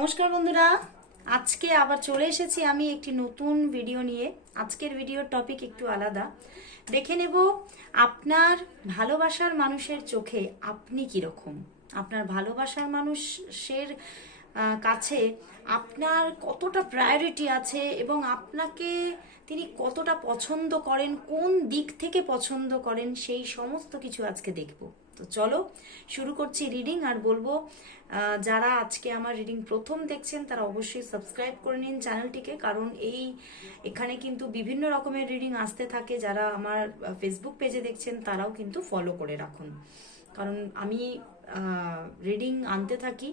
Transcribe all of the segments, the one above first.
নমস্কার বন্ধুরা। আজকে আবার চলে এসেছি আমি একটি নতুন ভিডিও নিয়ে। আজকের ভিডিওর টপিক একটু আলাদা। দেখে নেব আপনার ভালোবাসার মানুষের চোখে আপনি কীরকম আপনার ভালোবাসার মানুষের কাছে আপনার কতটা প্রায়োরিটি আছে এবং আপনাকে তিনি কতটা পছন্দ করেন, কোন দিক থেকে পছন্দ করেন, সেই সমস্ত কিছু আজকে দেখব। তো চলো শুরু করছি রিডিং আর বলব যারা আজকে আমার রিডিং প্রথম দেখছেন তারা অবশ্যই সাবস্ক্রাইব করে নিন চ্যানেলটিকে কারণ এই, এখানে কিন্তু বিভিন্ন রকমের রিডিং আসতে থাকে, যারা আমার ফেসবুক পেজে দেখছেন তারাও কিন্তু ফলো করে রাখুন। কারণ আমি রিডিং আনতে থাকি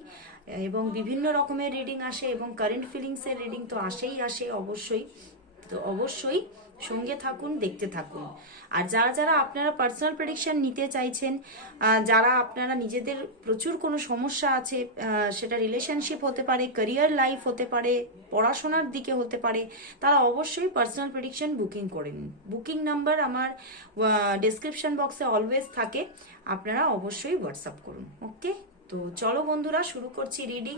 এবং বিভিন্ন রকমের রিডিং আসে এবং কারেন্ট ফিলিংসের রিডিং তো আসেই আসে অবশ্যই, তো অবশ্যই সঙ্গে থাকুন, দেখতে থাকুন। আর যারা যারা আপনারা পার্সোনাল প্রেডিকশন নিতে চাইছেন যারা আপনারা নিজেদের প্রচুর কোনো সমস্যা আছে সেটা রিলেশনশিপ হতে পারে ক্যারিয়ার লাইফ হতে পারে, পড়াশোনার দিকে হতে পারে, তারা অবশ্যই পার্সোনাল প্রেডিকশন বুকিং করে নিন। বুকিং নাম্বার আমার ডেসক্রিপশন বক্সে অলওয়েজ থাকে। আপনারা অবশ্যই হোয়াটসঅ্যাপ করুন ওকে তো চলো বন্ধুরা, শুরু করছি রিডিং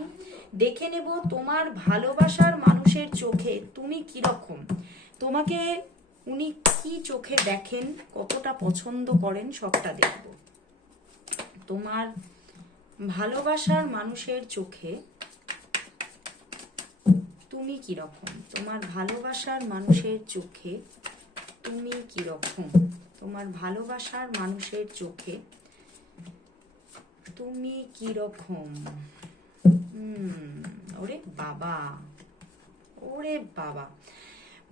দেখে নেব তোমার ভালোবাসার মানুষের চোখে তুমি কীরকম? তোমাকে উনি কি চোখে দেখেন, কতটা পছন্দ করেন, সবটা দেখব। তোমার ভালোবাসার মানুষের চোখে তুমি কীরকম? তোমার ভালোবাসার মানুষের চোখে তুমি কীরকম? তোমার ভালোবাসার মানুষের চোখে তুমি কীরকম? হুম, ওরে বাবা ওরে বাবা।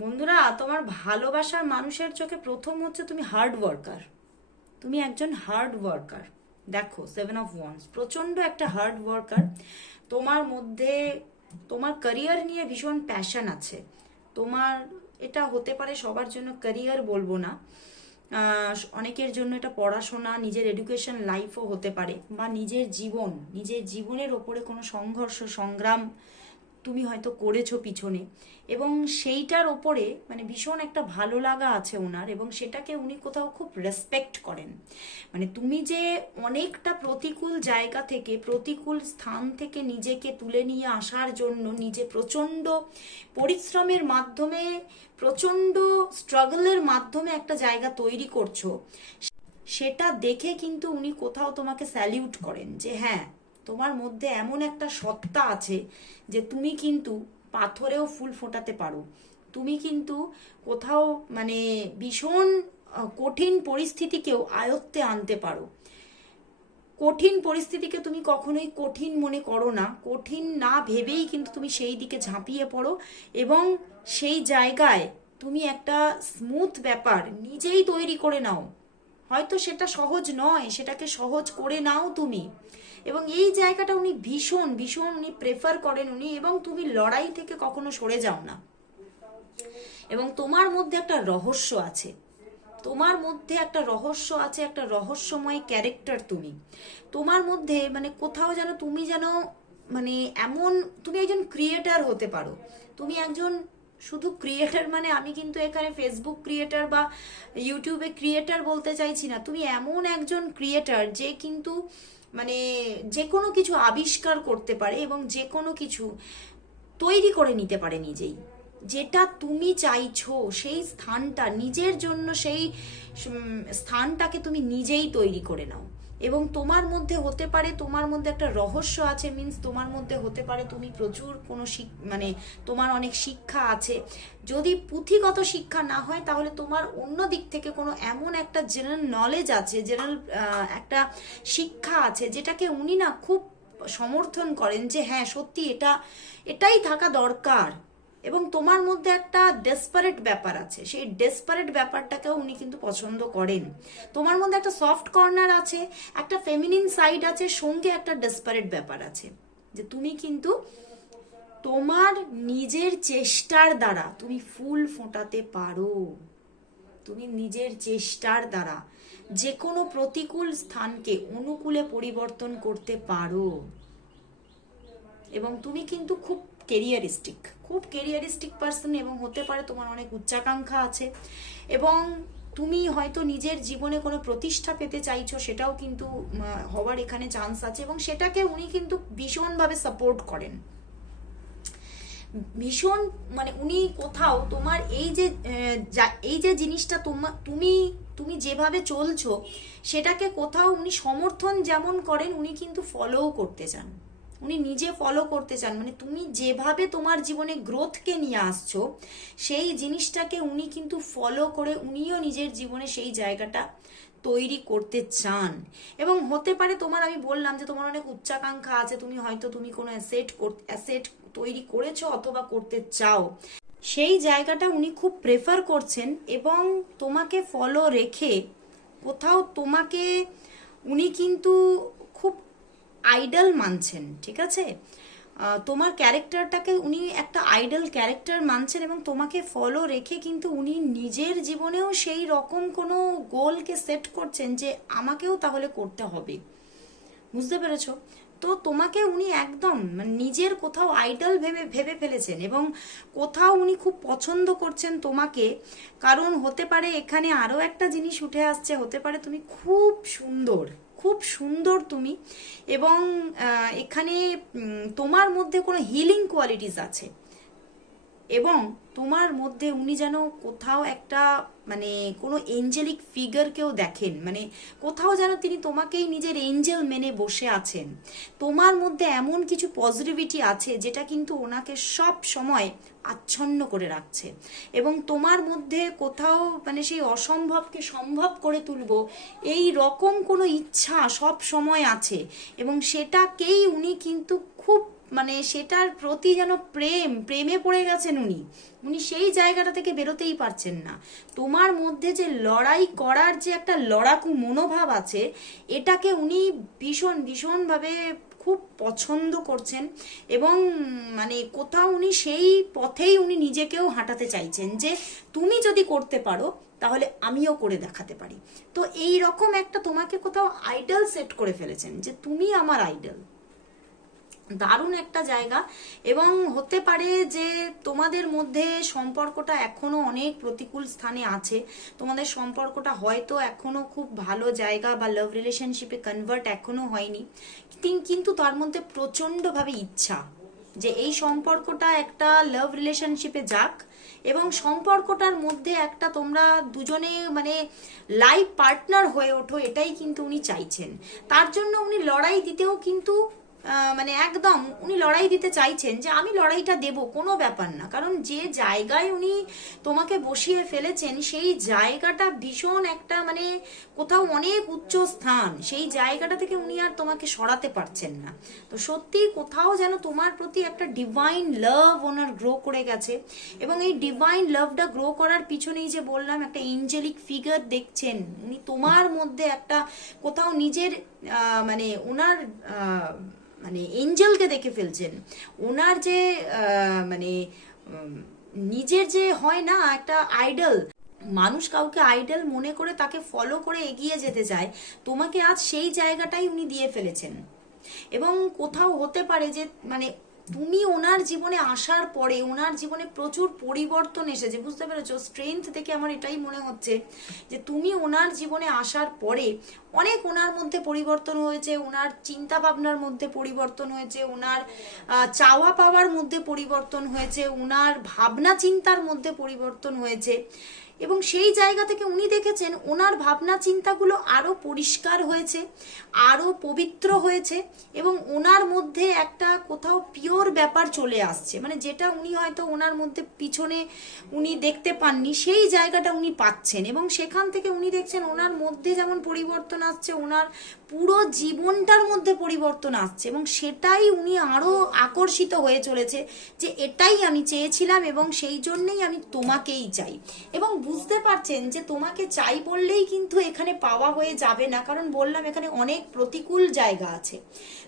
বন্ধুরা, তোমার ভালোবাসার মানুষের চোখে প্রথম হচ্ছে তুমি হার্ড ওয়ার্কার তুমি একজন হার্ড ওয়ার্কার দেখো সেভেন অফ ওয়ান্স প্রচণ্ড একটা হার্ড ওয়ার্কার তোমার মধ্যে, তোমার ক্যারিয়ার নিয়ে ভীষণ প্যাশন আছে। তোমার, এটা হতে পারে সবার জন্য ক্যারিয়ার বলব না। অনেকের জন্য এটা পড়াশোনা, নিজের এডুকেশন লাইফও হতে পারে। বা নিজের জীবন, নিজের জীবনের ওপরে কোনো সংঘর্ষ, সংগ্রাম তুমি হয়তো করেছ পিছনে। এবং সেইটার ওপরে মানে ভীষণ একটা ভালো লাগা আছে ওনার এবং সেটাকে উনি কোথাও খুব রেসপেক্ট করেন। মানে তুমি যে অনেকটা প্রতিকূল জায়গা থেকে, প্রতিকূল স্থান থেকে নিজেকে তুলে নিয়ে আসার জন্য নিজে প্রচণ্ড পরিশ্রমের মাধ্যমে, প্রচণ্ড স্ট্রাগলের মাধ্যমে একটা জায়গা তৈরি করছ, সেটা দেখে কিন্তু উনি কোথাও তোমাকে স্যালিউট করেন যে হ্যাঁ তোমার মধ্যে এমন একটা সত্তা আছে যে তুমি কিন্তু পাথরেও ফুল ফোটাতে পারো। তুমি কিন্তু কোথাও মানে ভীষণ কঠিন পরিস্থিতিকেও আয়ত্তে আনতে পারো। কঠিন পরিস্থিতিকে তুমি কখনোই কঠিন মনে করো না। কঠিন না ভেবেই কিন্তু তুমি সেই দিকে ঝাঁপিয়ে পড়ো এবং সেই জায়গায় তুমি একটা স্মুথ ব্যাপার নিজেই তৈরি করে নাও। হয়তো সেটা সহজ নয়, সেটাকে সহজ করে নাও তুমি। এবং এই জায়গাটা উনি ভীষণ ভীষণ উনি প্রেফার করেন উনি এবং তুমি লড়াই থেকে কখনো সরে যাও না। এবং তোমার মধ্যে একটা রহস্য আছে। তোমার মধ্যে একটা রহস্য আছে, একটা রহস্যময় ক্যারেক্টার তুমি। তোমার মধ্যে মানে কোথাও যেন তুমি যেন মানে এমন, তুমি একজন ক্রিয়েটার হতে পারো। তুমি একজন শুধু ক্রিয়েটার মানে আমি কিন্তু এখানে ফেসবুক ক্রিয়েটার বা ইউটিউবে ক্রিয়েটার বলতে চাইছি না। তুমি এমন একজন ক্রিয়েটার যে কিন্তু মানে যে কোনো কিছু আবিষ্কার করতে পারে এবং যে কোনো কিছু তৈরি করে নিতে পারে নিজেই। যেটা তুমি চাইছো, সেই স্থানটা, নিজের জন্য সেই স্থানটাকে তুমি নিজেই তৈরি করে নাও। এবং তোমার মধ্যে হতে পারে তোমার মধ্যে একটা রহস্য আছে মিন্স তোমার মধ্যে হতে পারে তুমি প্রচুর কোনো মানে তোমার অনেক শিক্ষা আছে। যদি পুঁথিগত শিক্ষা না হয়, তাহলে তোমার অন্য দিক থেকে কোনো এমন একটা জেনারেল নলেজ আছে জেনারেল একটা শিক্ষা আছে, যেটাকে উনি না খুব সমর্থন করেন যে হ্যাঁ সত্যি এটা, এটাই থাকা দরকার। এবং তোমার মধ্যে একটা ডেসপারেট ব্যাপার আছে। সেই ডেসপারেট ব্যাপারটাকেও উনি কিন্তু পছন্দ করেন। তোমার মধ্যে একটা সফট কর্নার আছে, একটা ফেমিনিন সাইড আছে, সঙ্গে একটা ডেসপারেট ব্যাপার আছে। যে তুমি কিন্তু তোমার নিজের চেষ্টার দ্বারা তুমি ফুল ফোটাতে পারো। তুমি নিজের চেষ্টার দ্বারা যে কোনো প্রতিকূল স্থানকে অনুকূলে পরিবর্তন করতে পারো। এবং তুমি কিন্তু খুব কেরিয়ারিস্টিক খুব কেরিয়ারিস্টিক পার্সন এবং হতে পারে তোমার অনেক উচ্চাকাঙ্ক্ষা আছে। এবং তুমি হয়তো নিজের জীবনে কোনো প্রতিষ্ঠা পেতে চাইছো, সেটাও কিন্তু হওয়ার এখানে চান্স আছে এবং সেটাকে উনি কিন্তু ভীষণভাবে সাপোর্ট করেন। ভীষণ মানে উনি কোথাও তোমার এই যে এই যে জিনিসটা তোমা, তুমি তুমি যেভাবে চলছো, সেটাকে কোথাও উনি সমর্থন যেমন করেন, উনি কিন্তু ফলোও করতে চান। উনি নিজে ফলো করতে চান মানে তুমি যেভাবে তোমার জীবনে গ্রোথকে নিয়ে আসছো, সেই জিনিসটাকে উনি কিন্তু ফলো করে উনিও নিজের জীবনে সেই জায়গাটা তৈরি করতে চান। এবং হতে পারে তোমার, আমি বললাম যে তোমার অনেক উচ্চাকাঙ্ক্ষা আছে, তুমি হয়তো তুমি কোনো অ্যাসেট অ্যাসেট তৈরি করেছ অথবা করতে চাও। সেই জায়গাটা উনি খুব প্রেফার করছেন এবং তোমাকে ফলো রেখে কোথাও তোমাকে উনি কিন্তু আইডল মানছেন, ঠিক আছে? তোমার ক্যারেক্টারটাকে উনি একটা আইডল ক্যারেক্টার মানছেন এবং তোমাকে ফলো রেখে কিন্তু উনি নিজের জীবনেও সেই রকম কোনো গোলকে সেট করছেন যে আমাকেও তাহলে করতে হবে। বুঝতে পেরেছ? তো তোমাকে উনি একদম মানে নিজের কোথাও আইডল ভেবে ভেবে ফেলেছেন এবং কোথাও উনি খুব পছন্দ করছেন তোমাকে। কারণ হতে পারে এখানে আরও একটা জিনিস উঠে আসছে, হতে পারে তুমি খুব সুন্দর খুব সুন্দর তুমি এবং এখানে তোমার মধ্যে কোনো হিলিং কোয়ালিটিস আছে। এবং তোমার মধ্যে উনি যেন কোথাও একটা মানে কোনো এঞ্জেলিক ফিগারকেও দেখেন। মানে কোথাও যেন তিনি তোমাকেই নিজের এঞ্জেল মেনে বসে আছেন। তোমার মধ্যে এমন কিছু পজিটিভিটি আছে যেটা কিন্তু ওনাকে সব সময় আচ্ছন্ন করে রাখছে। এবং তোমার মধ্যে কোথাও মানে সেই অসম্ভবকে সম্ভব করে তুলবো, এই রকম কোনো ইচ্ছা সব সময় আছে। এবং সেটাকেই উনি কিন্তু খুব মানে সেটার প্রতি যেন প্রেম, প্রেমে পড়ে গেছেন উনি। উনি সেই জায়গাটা থেকে বেরোতেই পারছেন না। তোমার মধ্যে যে লড়াই করার যে একটা লড়াকু মনোভাব আছে, এটাকে উনি ভীষণ, ভীষণভাবে খুব পছন্দ করছেন এবং মানে কোথাও উনি সেই পথেই উনি নিজেকেও হাঁটাতে চাইছেন যে, তুমি যদি করতে পারো, তাহলে আমিও করে দেখাতে পারি। তো এই রকম একটা তোমাকে কোথাও আইডল সেট করে ফেলেছেন যে, তুমি আমার আইডল দারুণ একটা জায়গা এবং হতে পারে যে তোমাদের মধ্যে সম্পর্কটা এখনও অনেক প্রতিকূল স্থানে আছে। তোমাদের সম্পর্কটা হয়তো এখনও খুব ভালো জায়গা বা লাভ রিলেশনশিপে কনভার্ট এখনও হয়নি। কিন- কিন্তু তার মধ্যে প্রচণ্ডভাবে ইচ্ছা যে এই সম্পর্কটা একটা লাভ রিলেশনশিপে যাক এবং সম্পর্কটার মধ্যে একটা তোমরা দুজনে মানে লাইফ পার্টনার হয়ে ওঠো এটাই কিন্তু উনি চাইছেন। তার জন্য উনি লড়াই দিতেও কিন্তু মানে একদম উনি লড়াই দিতে চাইছেন যে আমি লড়াইটা দেব, কোনো ব্যাপার না। কারণ যে জায়গায় উনি তোমাকে বসিয়ে ফেলেছেন, সেই জায়গাটা ভীষণ একটা মানে কোথাও অনেক উচ্চ স্থান। সেই জায়গাটা থেকে উনি আর তোমাকে সরাতে পারছেন না। তো সত্যি কোথাও যেন তোমার প্রতি একটা ডিভাইন লাভ ওনার গ্রো করে গেছে। এবং এই ডিভাইন লাভটা গ্রো করার পিছনেই যে বললাম, একটা এঞ্জেলিক ফিগার দেখছেন, উনি তোমার মধ্যে একটা কোথাও নিজের মানে ওনার মানে এঞ্জেলকে দেখে ফেলছেন। ওনার যে মানে নিজের যে হয় না একটা আইডল, মানুষ কাউকে আইডল মনে করে তাকে ফলো করে এগিয়ে যেতে চায়, তোমাকে আজ সেই জায়গাটাই উনি দিয়ে ফেলেছেন। এবং কোথাও হতে পারে যে মানে তুমি ওনার জীবনে আসার পরে, ওনার জীবনে প্রচুর পরিবর্তন এসেছে, বুঝতে পেরেছ? স্ট্রেংথ থেকে আমার এটাই মনে হচ্ছে যে, তুমি ওনার জীবনে আসার পরে অনেক ওনার মধ্যে পরিবর্তন হয়েছে, ওনার চিন্তা ভাবনার মধ্যে পরিবর্তন হয়েছে, ওনার চাওয়া পাওয়ার মধ্যে পরিবর্তন হয়েছে, ওনার ভাবনা চিন্তার মধ্যে পরিবর্তন হয়েছে। এবং সেই জায়গা থেকে উনি দেখেছেন ওনার ভাবনা চিন্তাগুলো আরও পরিষ্কার হয়েছে আরও পবিত্র হয়েছে এবং ওনার মধ্যে একটা কোথাও পিওর ব্যাপার চলে আসছে। মানে যেটা উনি হয়তো ওনার মধ্যে পিছনে উনি দেখতে পাননি, সেই জায়গাটা উনি পাচ্ছেন এবং সেখান থেকে উনি দেখছেন ওনার মধ্যে যেমন পরিবর্তন আসছে, ওনার পুরো জীবনটার মধ্যে পরিবর্তন আসছে এবং সেটাই উনি আরও আকর্ষিত হয়ে চলেছে যে এটাই আমি চেয়েছিলাম এবং সেই জন্যেই আমি তোমাকেই চাই। এবং বুঝতে পারছেন যে তোমাকে চাই বললেই কিন্তু এখানে পাওয়া হয়ে যাবে না। কারণ বললাম, এখানে অনেক প্রতিকূল জায়গা আছে।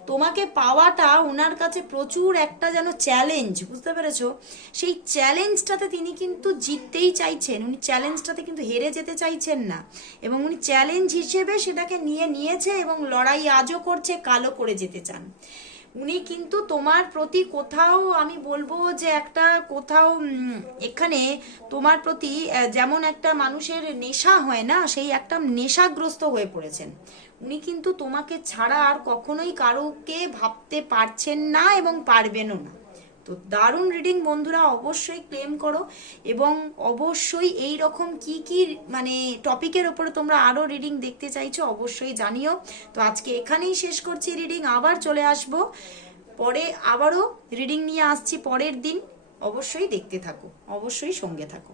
তোমাকে পাওয়াটা ওনার কাছে প্রচুর একটা যেন চ্যালেঞ্জ বুঝতে পেরেছ? সেই চ্যালেঞ্জটাতে তিনি কিন্তু জিততেই চাইছেন। উনি চ্যালেঞ্জটাতে কিন্তু হেরে যেতে চাইছেন না। এবং উনি চ্যালেঞ্জ হিসেবে সেটাকে নিয়ে নিয়েছে এবং লড়াই আজও করছে কালো করে যেতে চান। উনি কিন্তু তোমার প্রতি কোথাও, আমি বলব যে একটা কোথাও এখানে তোমার প্রতি যেমন একটা মানুষের নেশা হয় না, সেই একটা নেশাগ্রস্ত হয়ে পড়েছেন। উনি কিন্তু তোমাকে ছাড়া আর কখনোই কারোকে ভাবতে পারছেন না এবং পারবেনও না। তো দারুণ রিডিং বন্ধুরা, অবশ্যই ক্লেম করো এবং অবশ্যই এই রকম কি কি মানে টপিকের ওপরে তোমরা আরও রিডিং দেখতে চাইছো, অবশ্যই জানিও। তো আজকে এখানেই শেষ করছি রিডিং আবার চলে আসব। পরে আবারও রিডিং নিয়ে আসছি, পরের দিন। অবশ্যই দেখতে থাকো, অবশ্যই সঙ্গে থাকো।